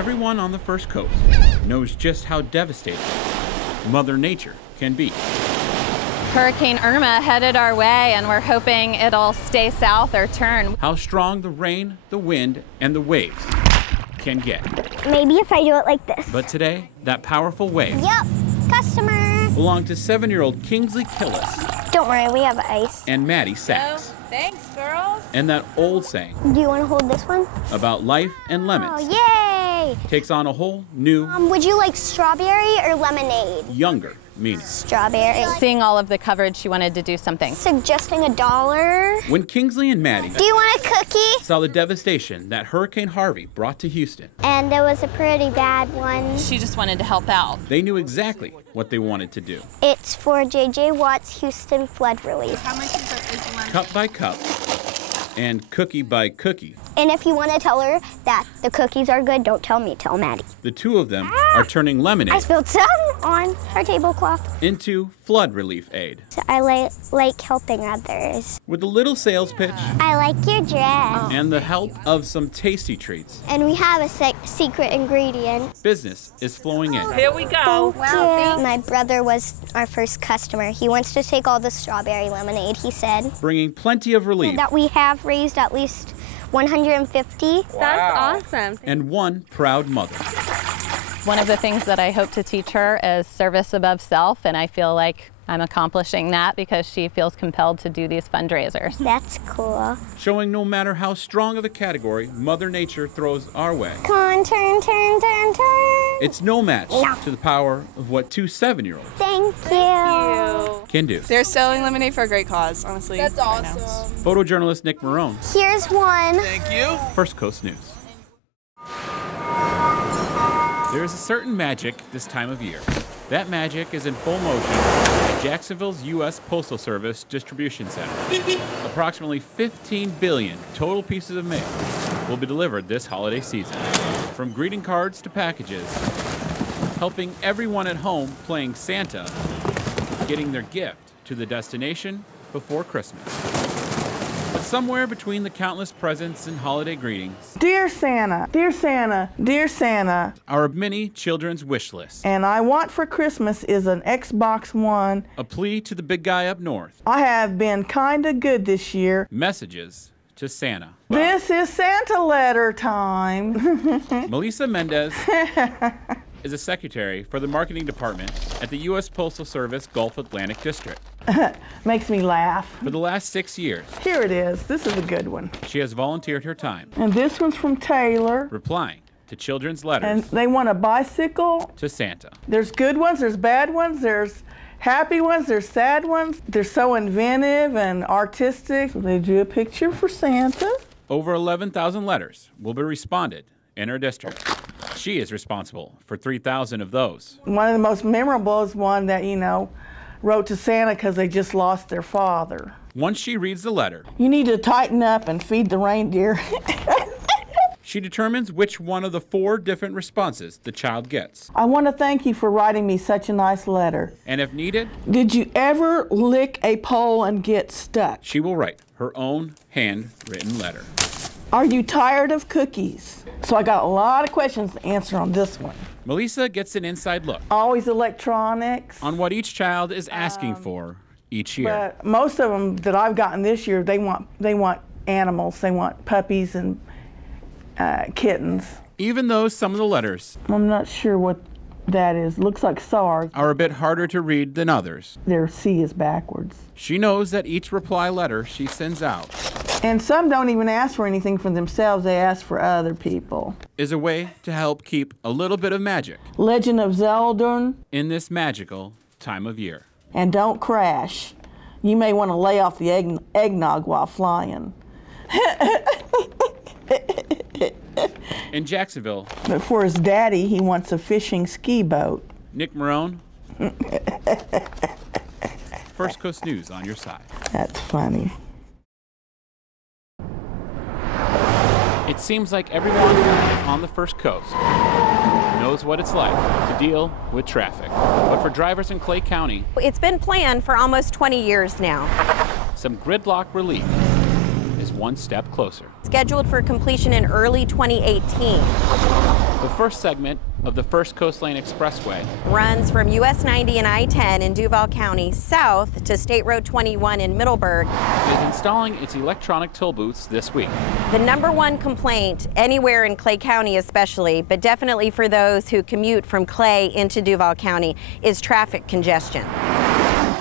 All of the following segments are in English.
Everyone on the First Coast knows just how devastating Mother Nature can be. Hurricane Irma headed our way, and we're hoping it'll stay south or turn. How strong the rain, the wind, and the waves can get. Maybe if I do it like this. But today, that powerful wave Customer. belonged to 7-year-old Kingsley Killis Don't worry, we have ice. and Maddie Sachs. Thanks, girls. And that old saying Do you want to hold this one? about life and lemons Oh, yay! takes on a whole new, Would you like strawberry or lemonade? younger meaning. Strawberry. Seeing all of the coverage, she wanted to do something. Suggesting $1. When Kingsley and Maddie Do you want a cookie? saw the devastation that Hurricane Harvey brought to Houston, And it was a pretty bad one. She just wanted to help out. they knew exactly what they wanted to do. It's for J.J. Watt's Houston flood relief. How much is one? Cup by cup and cookie by cookie, And if you want to tell her that the cookies are good, don't tell me, tell Maddie. the two of them are turning I lemonade spilled some on our tablecloth. into flood relief aid. I like helping others. With a little sales pitch I like your dress. and the help of some tasty treats, And we have a secret ingredient. business is flowing in. Here we go. Thank you. My brother was our first customer. He wants to take all the strawberry lemonade, he said. Bringing plenty of relief That we have raised at least 150. That's awesome. and one proud mother. One of the things that I hope to teach her is service above self, and I feel like I'm accomplishing that because she feels compelled to do these fundraisers. That's cool. Showing no matter how strong of a category Mother Nature throws our way, Come on, turn, turn, turn, turn. it's no match to the power of what two 7-year-olds Thank you. can do. They're selling lemonade for a great cause, honestly. That's awesome. Photojournalist Nick Marone, Here's one. First Coast News. There is a certain magic this time of year. That magic is in full motion at Jacksonville's U.S. Postal Service Distribution Center. Approximately 15 billion total pieces of mail will be delivered this holiday season. From greeting cards to packages, helping everyone at home playing Santa, getting their gift to the destination before Christmas. But somewhere between the countless presents and holiday greetings Dear Santa, dear Santa, dear Santa, are many children's wish lists. and I want for Christmas is an Xbox One. A plea to the big guy up north. I have been kinda good this year. Messages to Santa. This is Santa letter time. Melissa Mendez is a secretary for the marketing department at the U.S. Postal Service Gulf Atlantic District. Makes me laugh. For the last 6 years, Here it is. This is a good one. she has volunteered her time And this one's from Taylor. replying to children's And letters they want a bicycle. to Santa. There's good ones, there's bad ones, there's happy ones, there's sad ones. They're so inventive and artistic. They drew a picture for Santa. Over 11,000 letters will be responded in her district. She is responsible for 3,000 of those. One of the most memorable is one that, wrote to Santa because they just lost their father. Once she reads the letter, You need to tighten up and feed the reindeer. she determines which one of the 4 different responses the child gets. I want to thank you for writing me such a nice letter. And if needed, Did you ever lick a pole and get stuck? she will write her own handwritten letter. Are you tired of cookies? So I got a lot of questions to answer on this one. Melissa gets an inside look Always electronics. on what each child is asking for each year. But most of them that I've gotten this year, they want animals. They want puppies and kittens. Even though some of the letters I'm not sure what that is. Looks like SARS. are a bit harder to read than others, Their C is backwards. she knows that each reply letter she sends out And some don't even ask for anything for themselves. They ask for other people. is a way to help keep a little bit of magic Legend of Zelda in this magical time of year. and don't crash. You may want to lay off the eggnog while flying. In Jacksonville, But for his daddy, he wants a fishing ski boat. Nick Marone, First Coast News on your side. That's funny. It seems like everyone on the First Coast knows what it's like to deal with traffic. But for drivers in Clay County, It's been planned for almost 20 years now. some gridlock relief is one step closer. Scheduled for completion in early 2018. The first segment of the First Coast Lane Expressway Runs from US 90 and I-10 in Duval County south to State Road 21 in Middleburg. is installing its electronic toll booths this week. The #1 complaint anywhere in Clay County especially, but definitely for those who commute from Clay into Duval County, is traffic congestion.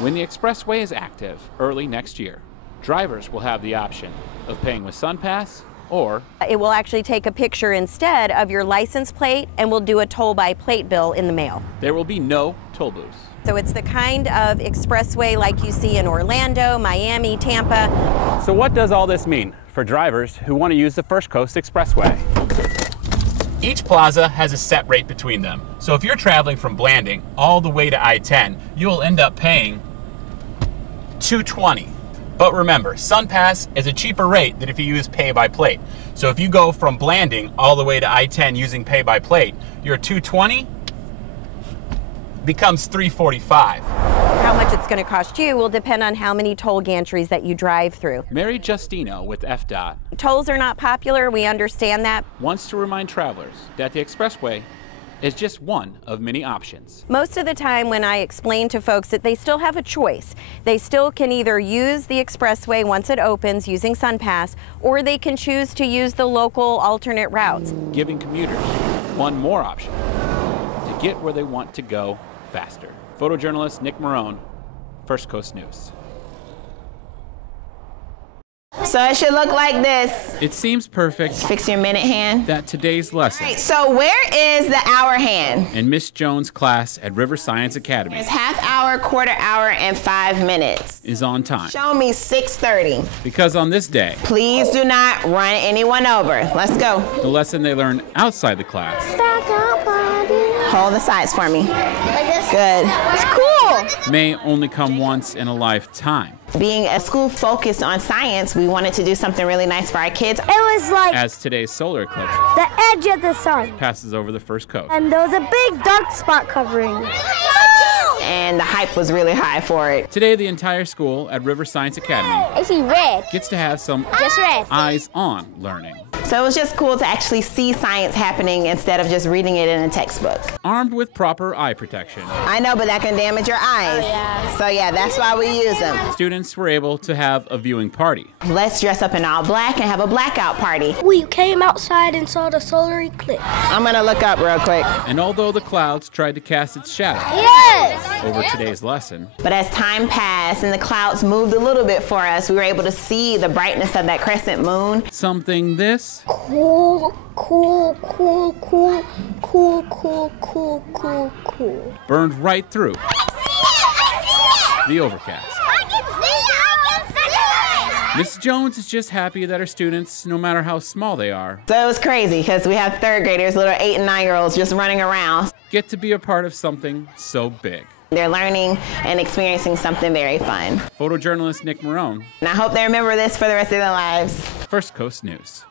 When the expressway is active early next year, drivers will have the option of paying with SunPass or It will actually take a picture instead of your license plate and will do a toll by plate bill in the mail. there will be no toll booths. So it's the kind of expressway like you see in Orlando, Miami, Tampa. So what does all this mean for drivers who want to use the First Coast Expressway? Each plaza has a set rate between them. So if you're traveling from Blanding all the way to I-10, you'll end up paying $2.20. But remember, SunPass is a cheaper rate than if you use pay by plate. So if you go from Blanding all the way to I-10 using pay by plate, your $2.20 becomes $3.45. How much it's going to cost you will depend on how many toll gantries that you drive through. Mary Justino with FDOT Tolls are not popular, we understand that. wants to remind travelers that the expressway is just one of many options. Most of the time when I explain to folks that they still have a choice, they still can either use the expressway once it opens using SunPass, or they can choose to use the local alternate routes. Giving commuters one more option to get where they want to go faster. Photojournalist Nick Marone, First Coast News. So it should look like this. It seems perfect Fix your minute hand. that today's lesson So where is the hour hand? in Miss Jones' class at River Science Academy It's half hour, quarter hour, and 5 minutes. is on time. Show me 6:30. Because on this day, Please do not run anyone over. Let's go. the lesson they learn outside the class Back up, buddy. Hold the sides for me. Like this? Good. It's cool. may only come once in a lifetime. Being a school focused on science, we wanted to do something really nice for our kids. It was like As today's solar eclipse the edge of the sun. passes over the First Coast. And there was a big dark spot covering. And the hype was really high for it. Today, the entire school at River Science Academy I see red. gets to have some Just red. eyes-on learning. So it was just cool to actually see science happening instead of just reading it in a textbook. Armed with proper eye protection, I know, but that can damage your eyes. So yeah, that's why we use them. students were able to have a viewing party. Let's dress up in all black and have a blackout party. We came outside and saw the solar eclipse. I'm gonna look up real quick. And although the clouds tried to cast its shadow Yes! over today's lesson, But as time passed and the clouds moved a little bit for us, we were able to see the brightness of that crescent moon. something this Cool, cool, cool, cool, cool, cool, cool, cool, cool. burned right through the overcast. I can see it! I can see it! Miss Jones is just happy that her students, no matter how small they are, So it was crazy because we have third graders, little 8 and 9-year-olds just running around. get to be a part of something so big. They're learning and experiencing something very fun. Photojournalist Nick Marone, And I hope they remember this for the rest of their lives. First Coast News.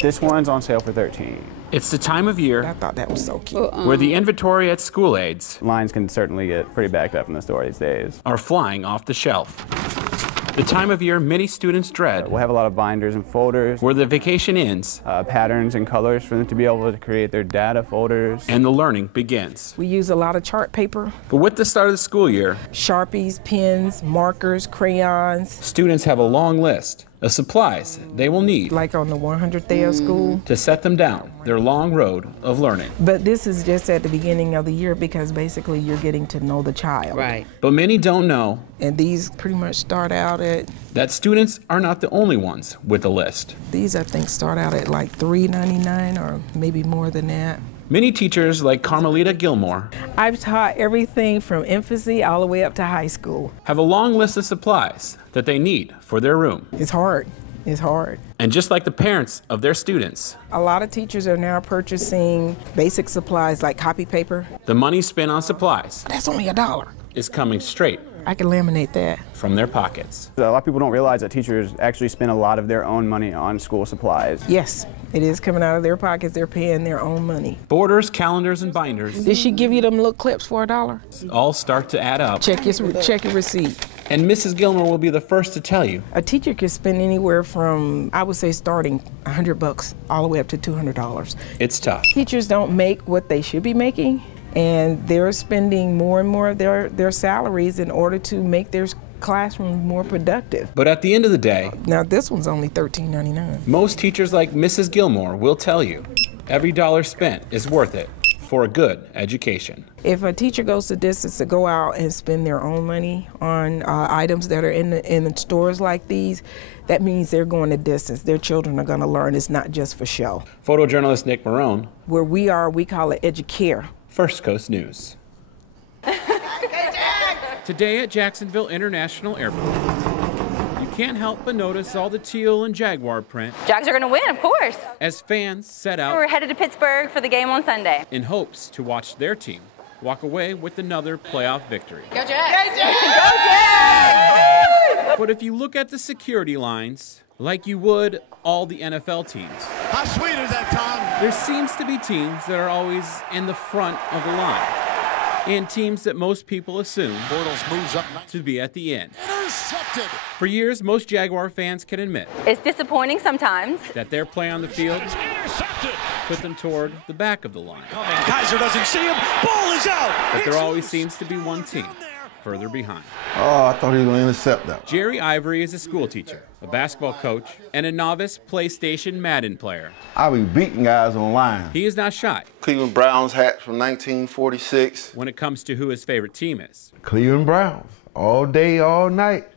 This one's on sale for $13. It's the time of year I thought that was so cute. where the inventory at school aids Lines can certainly get pretty backed up in the store these days. are flying off the shelf. The time of year many students dread, We'll have a lot of binders and folders, where the vacation ends patterns and colors for them to be able to create their data folders. and the learning begins. We use a lot of chart paper, But with the start of the school year, Sharpies, pens, markers, crayons. students have a long list of supplies they will need Like on the 100th day of school. to set them down their long road of learning. But this is just at the beginning of the year because basically you're getting to know the child. Right. But many don't know And these pretty much start out at, that students are not the only ones with a list. these I think start out at like $3.99 or maybe more than that. Many teachers like Carmelita Gilmore I've taught everything from infancy all the way up to high school. have a long list of supplies that they need for their room. It's hard. It's hard. And just like the parents of their students, A lot of teachers are now purchasing basic supplies like copy paper. the money spent on supplies That's only $1. is coming straight I can laminate that. from their pockets. A lot of people don't realize that teachers actually spend a lot of their own money on school supplies. Yes, it is coming out of their pockets. They're paying their own money. Borders, calendars, and binders Did she give you them little clips for $1? all start to add up Check your receipt. And Mrs. Gilmore will be the first to tell you. A teacher could spend anywhere from, I would say, starting $100 all the way up to $200. It's tough. Teachers don't make what they should be making, and they're spending more and more of their salaries in order to make their classrooms more productive. But at the end of the day, now this one's only $13.99. Most teachers like Mrs. Gilmore will tell you every dollar spent is worth it for a good education. If a teacher goes the distance to go out and spend their own money on items that are in the stores like these, that means they're going the distance. Their children are going to learn. It's not just for show. Photojournalist Nick Marone. Where we are, we call it educare. First Coast News. Today at Jacksonville International Airport, you can't help but notice all the teal and Jaguar print. Jags are going to win, of course. As fans set out. We're headed to Pittsburgh for the game on Sunday. In hopes to watch their team walk away with another playoff victory. Go Jags! Go Jags! Go Jags! But if you look at the security lines, like you would all the NFL teams. How sweet is that, Tom? There seems to be teams that are always in the front of the line. And teams that most people assume moves up to be at the end. Intercepted. For years, most Jaguar fans can admit it's disappointing sometimes that their play on the field put them toward the back of the line. Kaiser doesn't see him. Ball is out. But there always seems to be one team further behind. Oh, I thought he was going to intercept that. Jerry Ivory is a school teacher, a basketball coach, and a novice PlayStation Madden player. I be beating guys online. He is not shy. Cleveland Browns hat from 1946. When it comes to who his favorite team is. Cleveland Browns, all day, all night.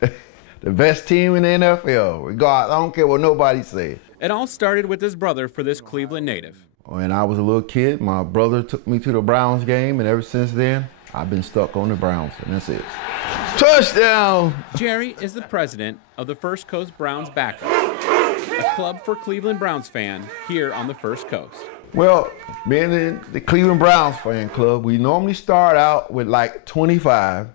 The best team in the NFL. Regardless, I don't care what nobody says. It all started with his brother for this Cleveland native. When I was a little kid, my brother took me to the Browns game, and ever since then, I've been stuck on the Browns, and that's it. Touchdown! Jerry is the president of the First Coast Browns Backup, a club for Cleveland Browns fan here on the First Coast. Well, being in the Cleveland Browns fan club, we normally start out with like 25,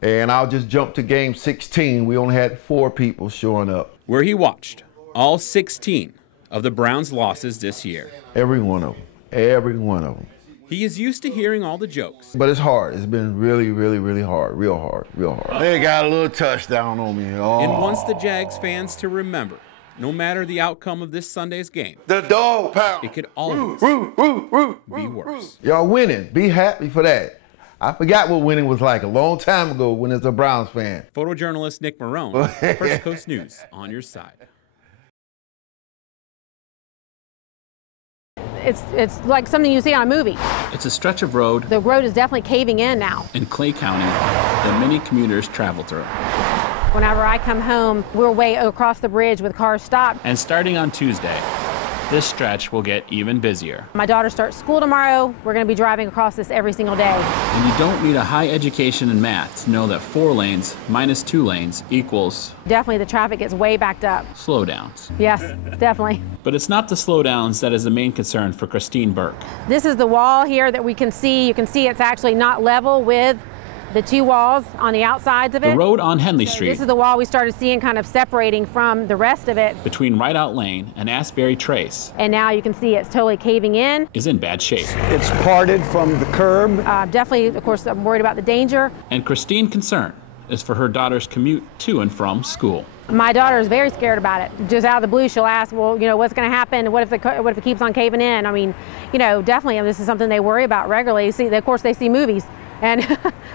and I'll just jump to game 16. We only had 4 people showing up. Where he watched all 16 of the Browns' losses this year. Every one of them. Every one of them. He is used to hearing all the jokes. But it's hard. It's been really, really, really hard. Real hard. Real hard. They got a little touchdown on me. Oh. And wants the Jags fans to remember, no matter the outcome of this Sunday's game, the dog pound. It could always be worse. Y'all winning. Be happy for that. I forgot what winning was like a long time ago when it's a Browns fan. Photojournalist Nick Marone, First Coast News, on your side. It's like something you see on a movie. It's a stretch of road. The road is definitely caving in now. In Clay County that many commuters travel through. Whenever I come home, we're way across the bridge with cars stopped. And starting on Tuesday, this stretch will get even busier. My daughter starts school tomorrow. We're going to be driving across this every single day. And you don't need a high education in math to know that 4 lanes minus 2 lanes equals... Definitely the traffic gets way backed up. Slowdowns. Yes, definitely. But it's not the slowdowns that is the main concern for Christine Burke. This is the wall here that we can see. You can see it's actually not level with the 2 walls on the outsides of it. The road on Henley Street. This is the wall we started seeing kind of separating from the rest of it. Between Rideout Lane and Asbury Trace. And now you can see it's totally caving in. Is in bad shape. It's parted from the curb. Definitely, of course, I'm worried about the danger. And Christine's concern is for her daughter's commute to and from school. My daughter is very scared about it. Just out of the blue, she'll ask, well, you know, what's going to happen? What if it keeps on caving in? I mean, you know, definitely, this is something they worry about regularly. See, of course, they see movies, and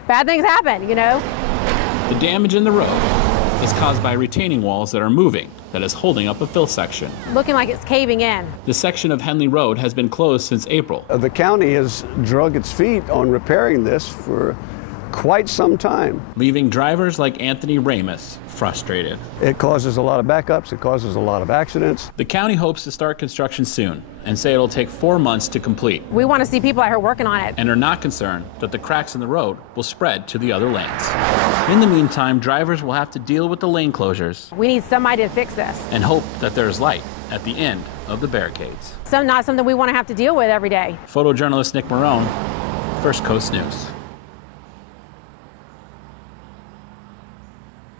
bad things happen, you know. The damage in the road is caused by retaining walls that are moving, that is holding up a fill section. Looking like it's caving in. The section of Henley Road has been closed since April. The county has drug its feet on repairing this for quite some time. Leaving drivers like Anthony Ramus frustrated. It causes a lot of backups, it causes a lot of accidents. The county hopes to start construction soon and say it'll take 4 months to complete. We want to see people out here working on it. And are not concerned that the cracks in the road will spread to the other lanes. In the meantime, drivers will have to deal with the lane closures. We need somebody to fix this. And hope that there's light at the end of the barricades. Not something we want to have to deal with every day. Photojournalist Nick Marone, First Coast News.